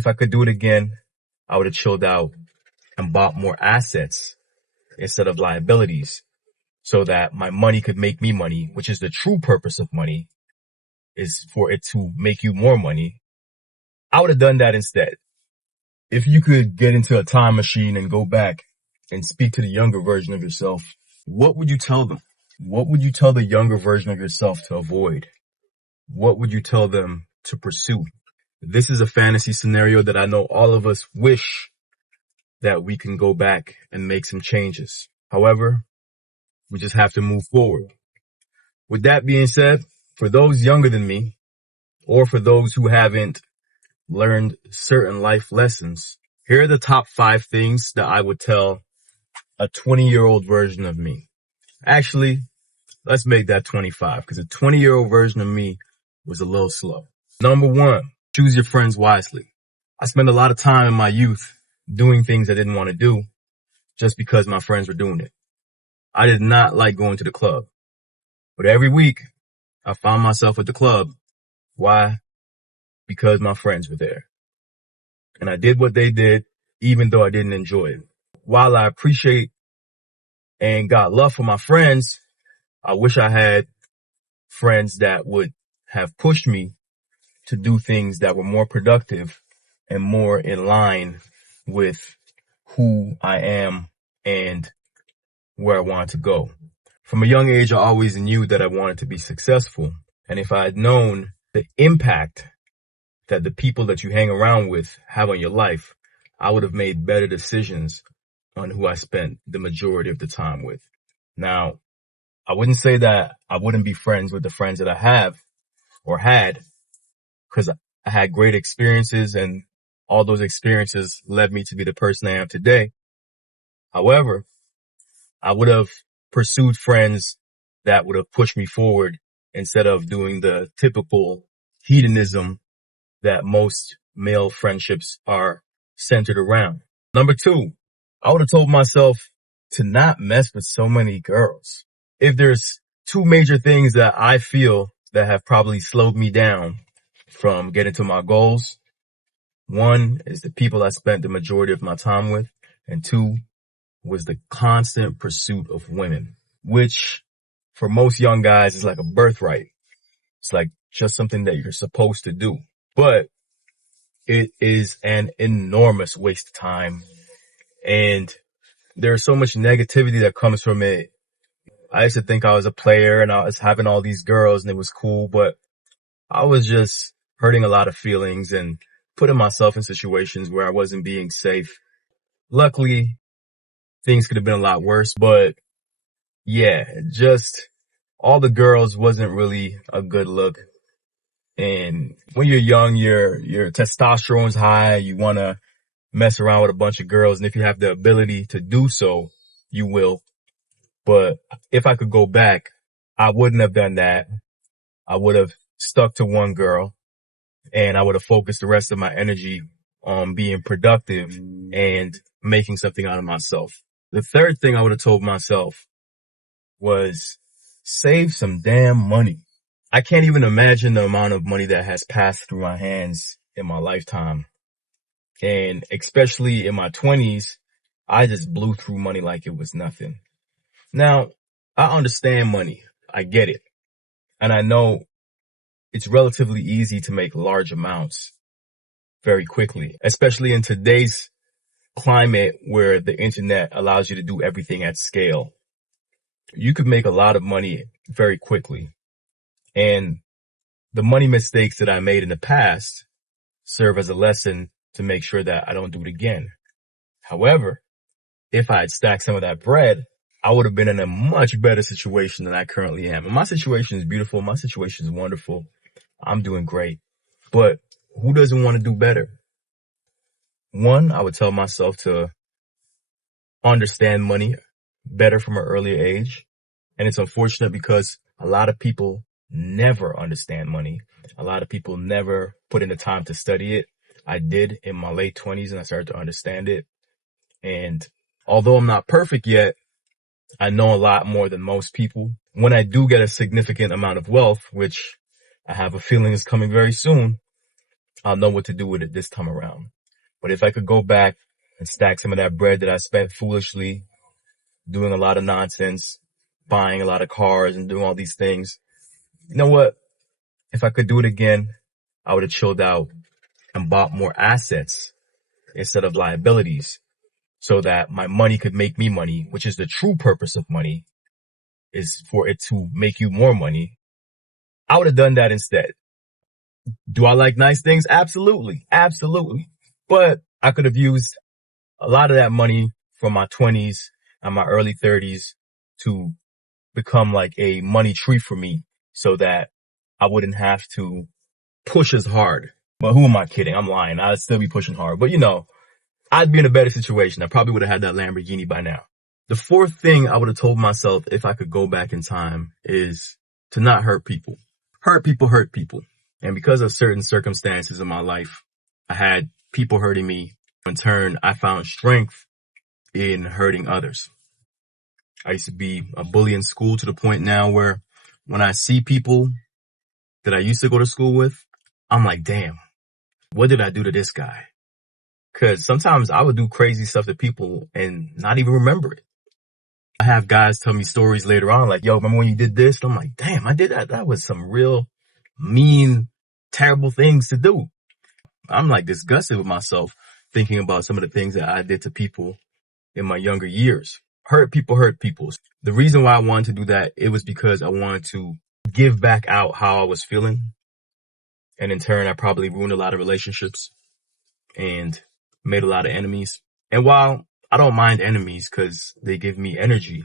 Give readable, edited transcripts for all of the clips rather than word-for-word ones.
If I could do it again, I would have chilled out and bought more assets instead of liabilities so that my money could make me money, which is the true purpose of money, is for it to make you more money. I would have done that instead. If you could get into a time machine and go back and speak to the younger version of yourself, what would you tell them? What would you tell the younger version of yourself to avoid? What would you tell them to pursue? This is a fantasy scenario that I know all of us wish that we can go back and make some changes. However, we just have to move forward. With that being said, for those younger than me, or for those who haven't learned certain life lessons, here are the top 5 things that I would tell a 20-year-old version of me. Actually, let's make that 25, because a 20-year-old version of me was a little slow. Number 1, choose your friends wisely. I spent a lot of time in my youth doing things I didn't want to do just because my friends were doing it. I did not like going to the club, but every week I found myself at the club. Why? Because my friends were there. And I did what they did, even though I didn't enjoy it. While I appreciate and got love for my friends, I wish I had friends that would have pushed me to do things that were more productive and more in line with who I am and where I want to go. From a young age, I always knew that I wanted to be successful. And if I had known the impact that the people that you hang around with have on your life, I would have made better decisions on who I spent the majority of the time with. Now, I wouldn't say that I wouldn't be friends with the friends that I have or had, because I had great experiences and all those experiences led me to be the person I am today. However, I would have pursued friends that would have pushed me forward instead of doing the typical hedonism that most male friendships are centered around. Number 2, I would have told myself to not mess with so many girls. If there's 2 major things that I feel that have probably slowed me down from getting to my goals, 1 is the people I spent the majority of my time with, and 2 was the constant pursuit of women, which for most young guys is like a birthright. It's like just something that you're supposed to do, but it is an enormous waste of time. And there's so much negativity that comes from it. I used to think I was a player and I was having all these girls and it was cool, but I was just hurting a lot of feelings and putting myself in situations where I wasn't being safe. Luckily, things could have been a lot worse, but yeah, just all the girls wasn't really a good look. And when you're young, your testosterone's high. You want to mess around with a bunch of girls. And if you have the ability to do so, you will. But if I could go back, I wouldn't have done that. I would have stuck to one girl and I would have focused the rest of my energy on being productive and making something out of myself. The third thing I would have told myself was save some damn money. I can't even imagine the amount of money that has passed through my hands in my lifetime. And especially in my 20s, I just blew through money like it was nothing. Now, I understand money. I get it. And I know it's relatively easy to make large amounts very quickly, especially in today's climate where the internet allows you to do everything at scale. You could make a lot of money very quickly. And the money mistakes that I made in the past serve as a lesson to make sure that I don't do it again. However, if I had stacked some of that bread, I would have been in a much better situation than I currently am. And my situation is beautiful. My situation is wonderful. I'm doing great. But who doesn't want to do better? 1, I would tell myself to understand money better from an earlier age. And it's unfortunate because a lot of people never understand money. A lot of people never put in the time to study it. I did in my late 20s and I started to understand it. And although I'm not perfect yet, I know a lot more than most people. When I do get a significant amount of wealth, which I have a feeling is coming very soon, I'll know what to do with it this time around. But if I could go back and stack some of that bread that I spent foolishly doing a lot of nonsense, buying a lot of cars and doing all these things, you know what? If I could do it again, I would have chilled out and bought more assets instead of liabilities so that my money could make me money, which is the true purpose of money, is for it to make you more money. I would have done that instead. Do I like nice things? Absolutely. Absolutely. But I could have used a lot of that money from my 20s and my early 30s to become like a money tree for me so that I wouldn't have to push as hard. But who am I kidding? I'm lying. I'd still be pushing hard. But I'd be in a better situation. I probably would have had that Lamborghini by now. The fourth thing I would have told myself if I could go back in time is to not hurt people. Hurt people hurt people. And because of certain circumstances in my life, I had people hurting me. In turn, I found strength in hurting others. I used to be a bully in school to the point now where when I see people that I used to go to school with, I'm like, damn, what did I do to this guy? Because sometimes I would do crazy stuff to people and not even remember it. I have guys tell me stories later on like, yo, remember when you did this? And I'm like, damn, I did that. That was some real mean, terrible things to do. I'm like disgusted with myself thinking about some of the things that I did to people in my younger years. Hurt people hurt people. The reason why I wanted to do that, it was because I wanted to give back out how I was feeling. And in turn, I probably ruined a lot of relationships and made a lot of enemies. And while I don't mind enemies because they give me energy,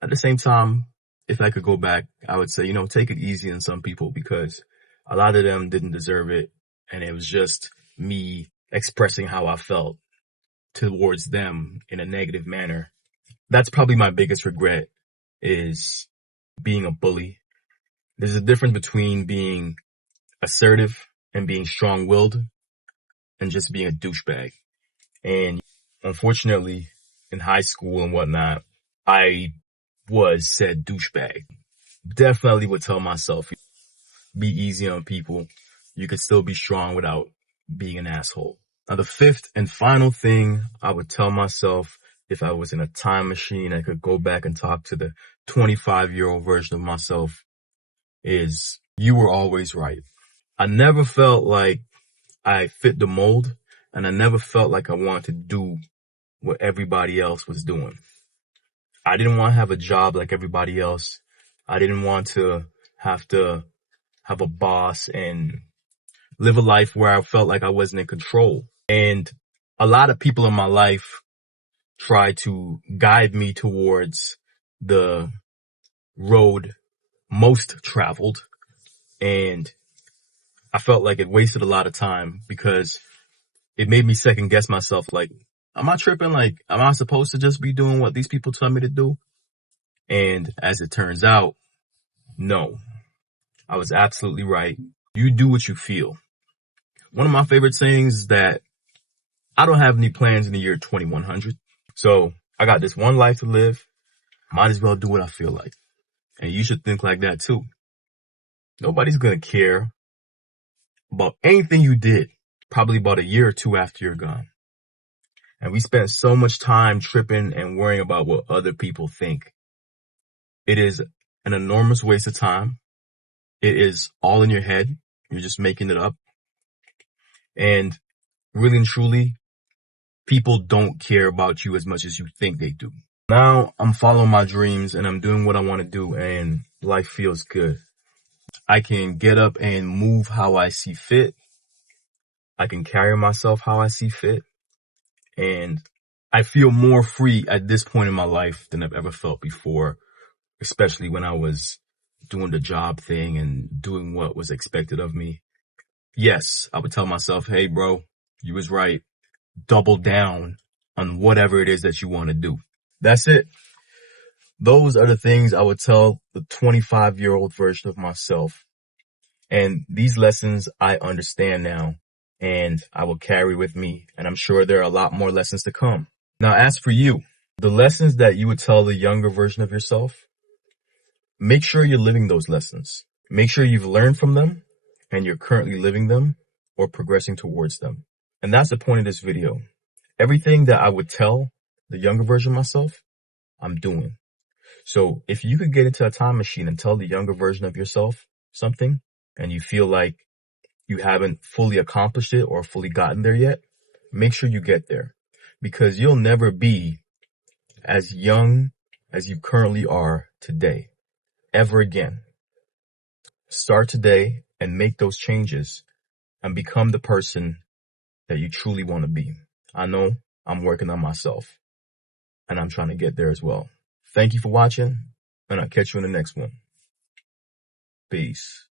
at the same time, if I could go back, I would say, take it easy on some people because a lot of them didn't deserve it. And it was just me expressing how I felt towards them in a negative manner. That's probably my biggest regret is being a bully. There's a difference between being assertive and being strong-willed and just being a douchebag. And unfortunately, in high school and whatnot, I was said douchebag. Definitely would tell myself, be easy on people. You could still be strong without being an asshole. Now, the fifth and final thing I would tell myself if I was in a time machine, I could go back and talk to the 25-year-old version of myself is you were always right. I never felt like I fit the mold and I never felt like I wanted to do what everybody else was doing. I didn't want to have a job like everybody else. I didn't want to have a boss and live a life where I felt like I wasn't in control. And a lot of people in my life try to guide me towards the road most traveled. And I felt like it wasted a lot of time because it made me second guess myself. Like, am I tripping? Like, am I supposed to just be doing what these people tell me to do? And as it turns out, no, I was absolutely right. You do what you feel. One of my favorite sayings is that I don't have any plans in the year 2100. So I got this one life to live. Might as well do what I feel like. And you should think like that too. Nobody's going to care about anything you did probably about a year or two after you're gone. And we spend so much time tripping and worrying about what other people think. It is an enormous waste of time. It is all in your head. You're just making it up. And really and truly, people don't care about you as much as you think they do. Now I'm following my dreams and I'm doing what I want to do and life feels good. I can get up and move how I see fit. I can carry myself how I see fit. And I feel more free at this point in my life than I've ever felt before, especially when I was doing the job thing and doing what was expected of me. Yes, I would tell myself, hey, bro, you was right. Double down on whatever it is that you want to do. That's it. Those are the things I would tell the 25-year-old version of myself. And these lessons I understand now and I will carry with me. And I'm sure there are a lot more lessons to come. Now, as for you, the lessons that you would tell the younger version of yourself, make sure you're living those lessons. Make sure you've learned from them and you're currently living them. or progressing towards them. And that's the point of this video. Everything that I would tell the younger version of myself, I'm doing. So if you could get into a time machine and tell the younger version of yourself something, and you feel like you haven't fully accomplished it or fully gotten there yet, make sure you get there, because you'll never be as young as you currently are today, ever again. Start today and make those changes and become the person that you truly want to be. I know I'm working on myself and I'm trying to get there as well. Thank you for watching, and I'll catch you in the next one. Peace.